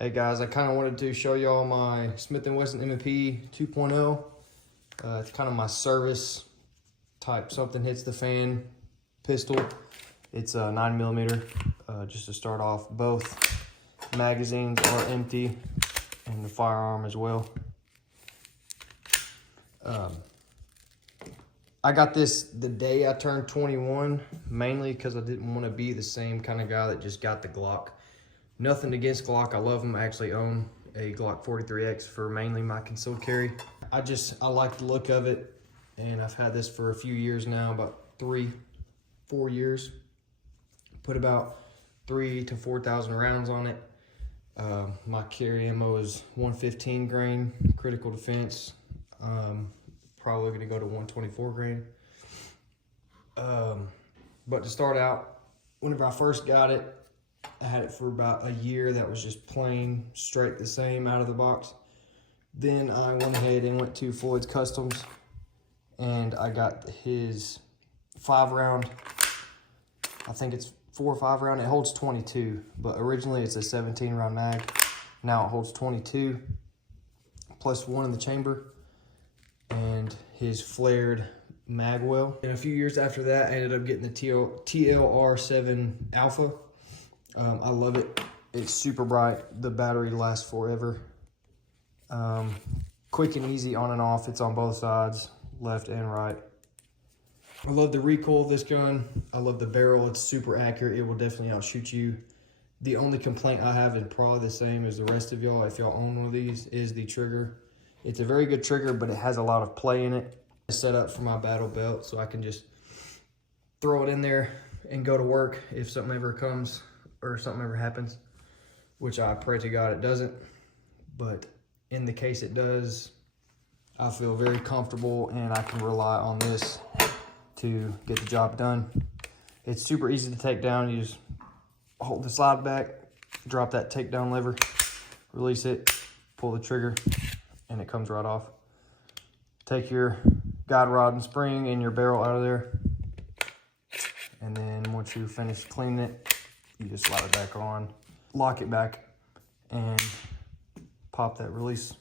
Hey guys, I kind of wanted to show y'all my Smith & Wesson M&P 2.0. It's kind of my service type, something hits the fan pistol. It's a 9mm, just to start off. Both magazines are empty and the firearm as well. I got this the day I turned 21, mainly because I didn't want to be the same kind of guy that just got the Glock. Nothing against Glock, I love them. I actually own a Glock 43X for mainly my concealed carry. I like the look of it, and I've had this for a few years now, about 3-4 years. Put about 3,000 to 4,000 rounds on it. My carry ammo is 115 grain, critical defense. Probably gonna go to 124 grain. But to start out, whenever I first got it, I had it for about a year. That was just plain straight the same out of the box. Then I went ahead and went to Floyd's Customs and I got his 5-round. I think it's 4 or 5 round. It holds 22, but originally it's a 17-round mag. Now it holds 22 plus 1 in the chamber and his flared mag well. And a few years after that, I ended up getting the TLR7 Alpha. I love it. It's super bright. The battery lasts forever. Quick and easy on and off. It's on both sides, left and right. I love the recoil of this gun. I love the barrel. It's super accurate. It will definitely outshoot you. The only complaint I have, and probably the same as the rest of y'all if y'all own one of these, is the trigger. It's a very good trigger, but it has a lot of play in it. It's set up for my battle belt, so I can just throw it in there and go to work if something ever comes or something ever happens, which I pray to God it doesn't. But in the case it does, I feel very comfortable and I can rely on this to get the job done. It's super easy to take down. You just hold the slide back, drop that takedown lever, release it, pull the trigger, and it comes right off. Take your guide rod and spring and your barrel out of there. And then once you finish cleaning it, you just slide it back on, lock it back, and pop that release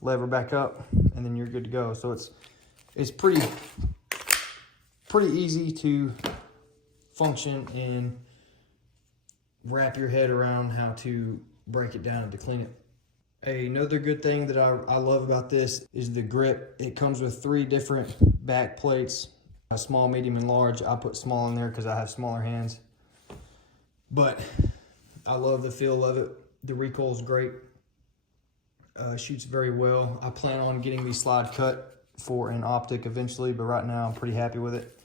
lever back up, and then you're good to go. So it's pretty easy to function and wrap your head around how to break it down and to clean it. Another good thing that I love about this is the grip. It comes with 3 different back plates, small, medium, and large. I put small in there because I have smaller hands. But I love the feel of it. The recoil is great. Shoots very well. I plan on getting the slide cut for an optic eventually, but right now I'm pretty happy with it.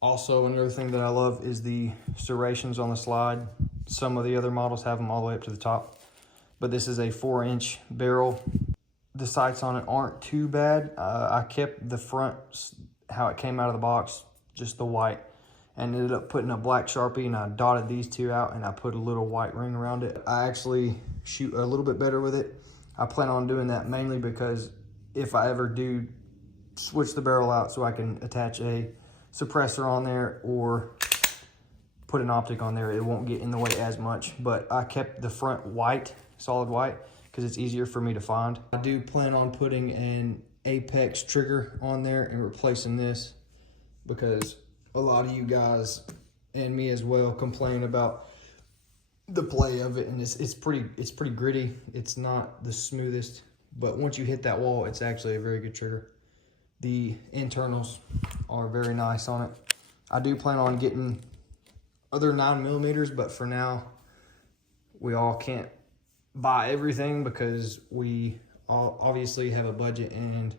Also, another thing that I love is the serrations on the slide. Some of the other models have them all the way up to the top, but this is a 4-inch barrel. The sights on it aren't too bad. I kept the front how it came out of the box, just the white, and ended up putting a black Sharpie, and I dotted these 2 out and I put a little white ring around it. I actually shoot a little bit better with it. I plan on doing that mainly because if I ever do switch the barrel out so I can attach a suppressor on there or put an optic on there, it won't get in the way as much. But I kept the front white, solid white, because it's easier for me to find. I do plan on putting an Apex trigger on there and replacing this, because a lot of you guys and me as well complain about the play of it, and it's pretty gritty. It's not the smoothest, but once you hit that wall, it's actually a very good trigger. The internals are very nice on it. I do plan on getting other 9mm, but for now, we all can't buy everything because we all obviously have a budget, and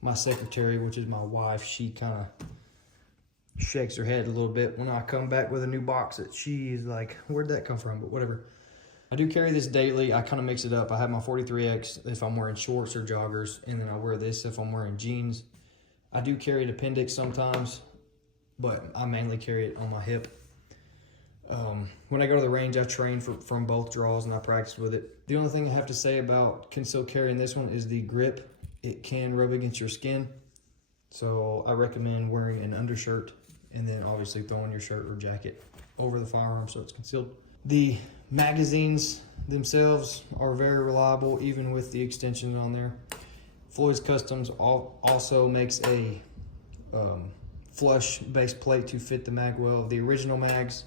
my secretary, which is my wife, she kind of shakes her head a little bit when I come back with a new box that she's like, where'd that come from? But whatever. I do carry this daily. I kind of mix it up. I have my 43X if I'm wearing shorts or joggers, and then I wear this if I'm wearing jeans. I do carry an appendix sometimes, but I mainly carry it on my hip. When I go to the range, I train from both draws and I practice with it. The only thing I have to say about concealed carry in this one is the grip. It can rub against your skin, so I recommend wearing an undershirt and then obviously throwing your shirt or jacket over the firearm so it's concealed. The magazines themselves are very reliable, even with the extension on there. Floyd's Customs also makes a flush base plate to fit the mag well. The original mags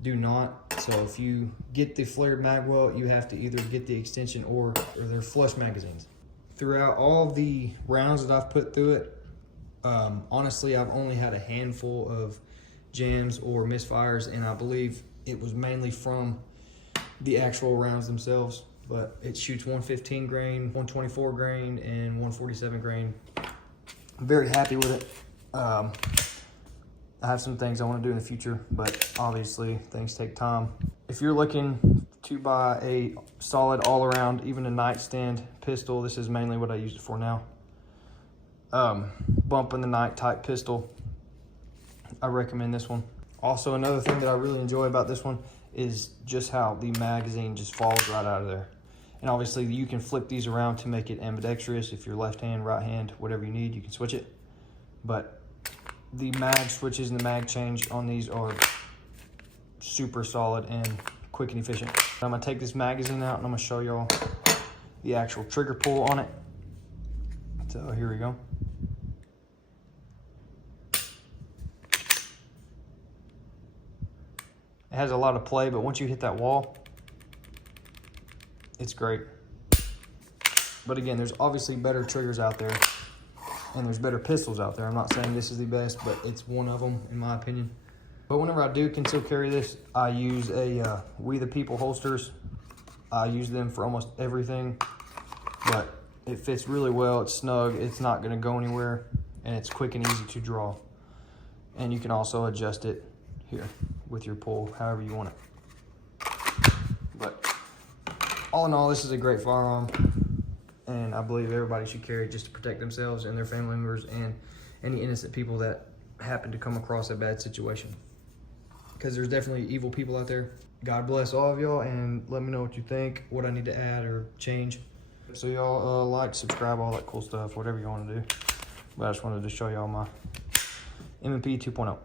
do not. So if you get the flared mag well, you have to either get the extension or they're flush magazines. Throughout all the rounds that I've put through it, honestly, I've only had a handful of jams or misfires, and I believe it was mainly from the actual rounds themselves. But it shoots 115 grain, 124 grain, and 147 grain. I'm very happy with it. I have some things I want to do in the future, but obviously things take time. If you're looking to buy a solid all-around, even a nightstand pistol, this is mainly what I use it for now. Bump in the night type pistol, I recommend this one. Also, another thing that I really enjoy about this one is just how the magazine just falls right out of there. And obviously you can flip these around to make it ambidextrous. If you're left hand, right hand, whatever you need, you can switch it. But the mag switches and the mag change on these are super solid and quick and efficient. I'm gonna take this magazine out and I'm gonna show y'all the actual trigger pull on it. So here we go. It has a lot of play, but once you hit that wall, it's great. But again, there's obviously better triggers out there, and there's better pistols out there. I'm not saying this is the best, but it's one of them in my opinion. But whenever I do conceal carry this, I use a We the People holsters. I use them for almost everything, but it fits really well. It's snug, it's not gonna go anywhere, and it's quick and easy to draw. And you can also adjust it here with your pull, however you want it. But all in all, this is a great firearm, and I believe everybody should carry it just to protect themselves and their family members and any innocent people that happen to come across a bad situation. Because there's definitely evil people out there. God bless all of y'all, and let me know what you think, what I need to add or change. So y'all like, subscribe, all that cool stuff, whatever you want to do. But I just wanted to show y'all my M&P 2.0.